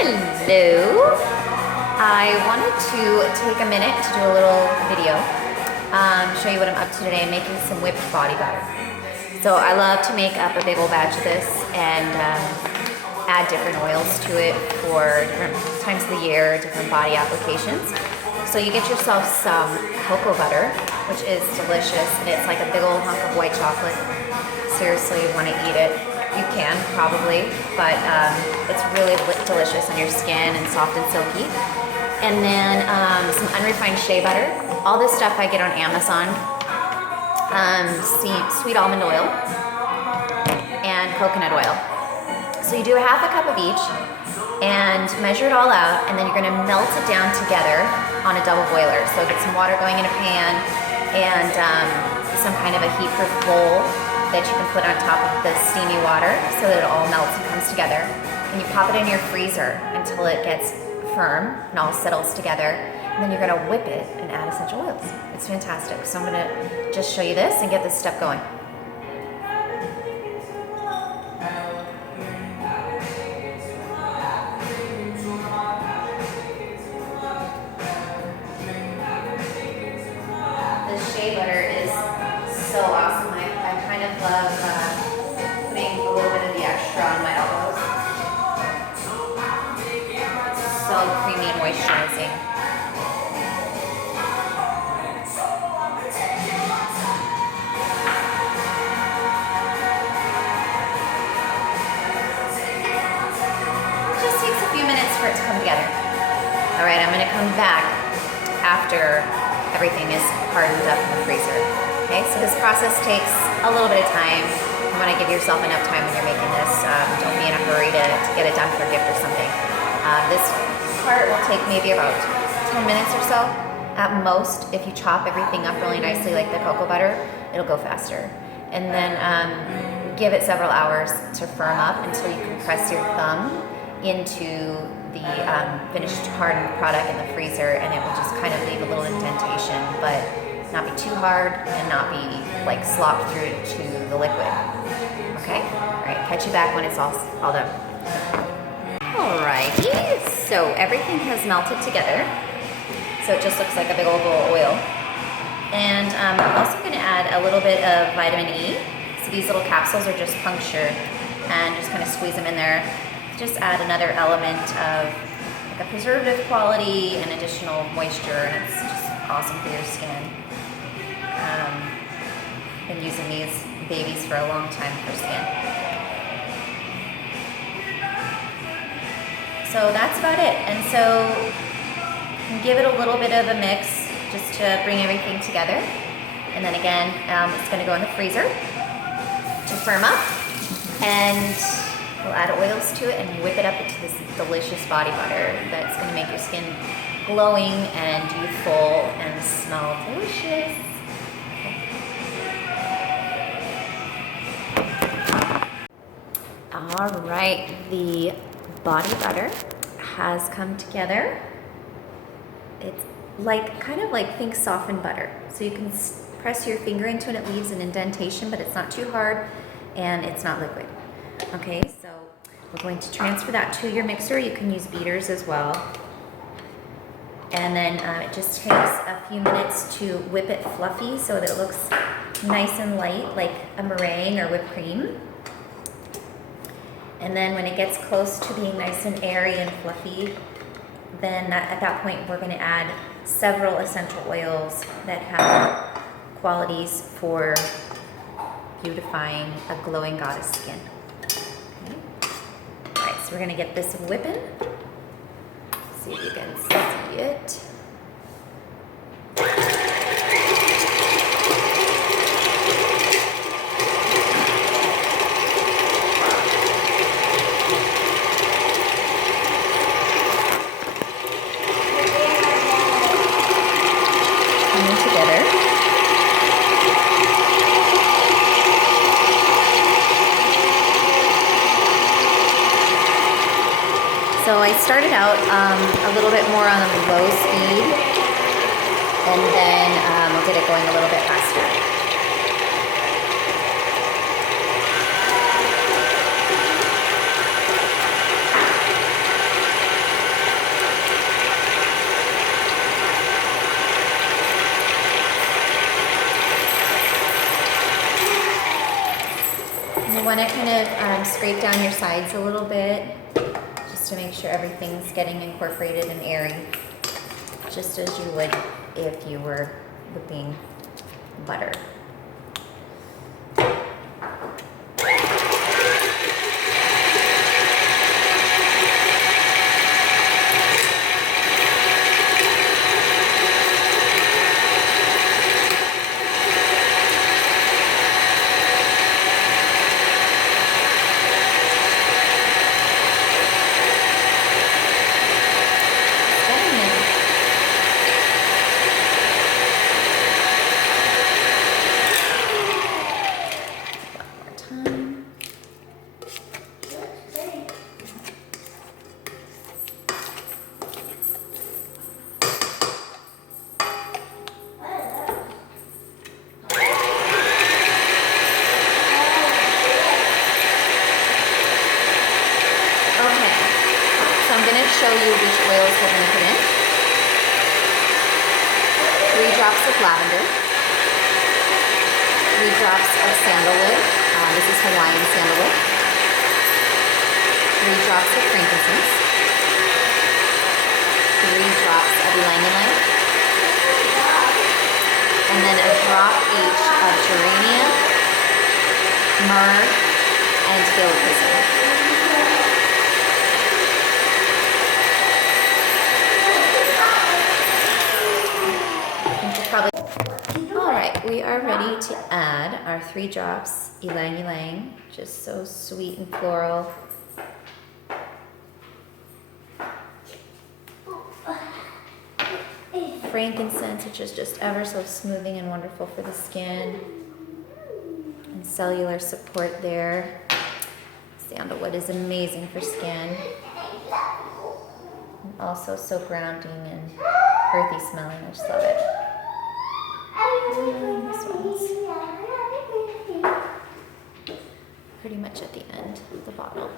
Hello. I wanted to take a minute to do a little video, show you what I'm up to today. I'm making some whipped body butter. So I love to make up a big old batch of this and add different oils to it for different times of the year, different body applications. So you get yourself some cocoa butter, which is delicious, and it's like a big old hunk of white chocolate. Seriously, you want to eat it. You can, probably, but it's really delicious on your skin and soft and silky. And then some unrefined shea butter. All this stuff I get on Amazon. Sweet almond oil and coconut oil. So you do a half a cup of each and measure it all out, and then you're gonna melt it down together on a double boiler. So get some water going in a pan and some kind of a heat-proof bowl that you can put on top of the steamy water so that it all melts and comes together. And you pop it in your freezer until it gets firm and all settles together. And then you're gonna whip it and add essential oils. It's fantastic. So I'm gonna just show you this and get this step going. The shea butter is so awesome. I kind of love putting a little bit of the extra on my elbows. So creamy and moisturizing. It just takes a few minutes for it to come together. All right, I'm gonna come back after everything is hardened up in the freezer. Okay, so this process takes a little bit of time. You want to give yourself enough time when you're making this. Don't be in a hurry to get it done for a gift or something. This part will take maybe about 10 minutes or so. At most, if you chop everything up really nicely like the cocoa butter, it'll go faster. And then give it several hours to firm up until you can press your thumb into the finished hardened product in the freezer, and it will just kind of leave a little indentation, but not be too hard and not be like slopped through to the liquid. Okay? All right, catch you back when it's all done. Alrighty, so everything has melted together. So it just looks like a big old bowl of oil. And I'm also gonna add a little bit of vitamin E. So these little capsules are just punctured, and just kind of squeeze them in there. Just add another element of like a preservative quality and additional moisture, and it's just awesome for your skin. Been using these babies for a long time for skin. So that's about it. And so you can give it a little bit of a mix just to bring everything together. And then again, it's gonna go in the freezer to firm up. And we'll add oils to it and whip it up into this delicious body butter that's gonna make your skin glowing and youthful and smell delicious. All right, the body butter has come together. It's like, kind of like, think softened butter. So you can press your finger into it, it leaves an indentation, but it's not too hard and it's not liquid. Okay, so we're going to transfer that to your mixer. You can use beaters as well. And then it just takes a few minutes to whip it fluffy so that it looks nice and light, like a meringue or whipped cream. And then when it gets close to being nice and airy and fluffy, then at that point we're going to add several essential oils that have qualities for beautifying a glowing goddess skin. Okay. All right, so we're going to get this whipping. See if you can see it. So I started out a little bit more on a low speed, and then I'll get it going a little bit faster. want to kind of scrape down your sides a little bit, just to make sure everything's getting incorporated and airy, just as you would if you were whipping butter. Show you which oils we're going to put in. 3 drops of lavender, 3 drops of sandalwood. This is Hawaiian sandalwood. 3 drops of frankincense, 3 drops of ylang ylang, and then a drop each of geranium, myrrh, and dill pistil. Alright, we are ready to add our 3 drops ylang ylang, just so sweet and floral. Frankincense, which is just ever so smoothing and wonderful for the skin. And cellular support there. Sandalwood is amazing for skin. And also so grounding and earthy smelling, I just love it. And this one's pretty much at the end of the bottle.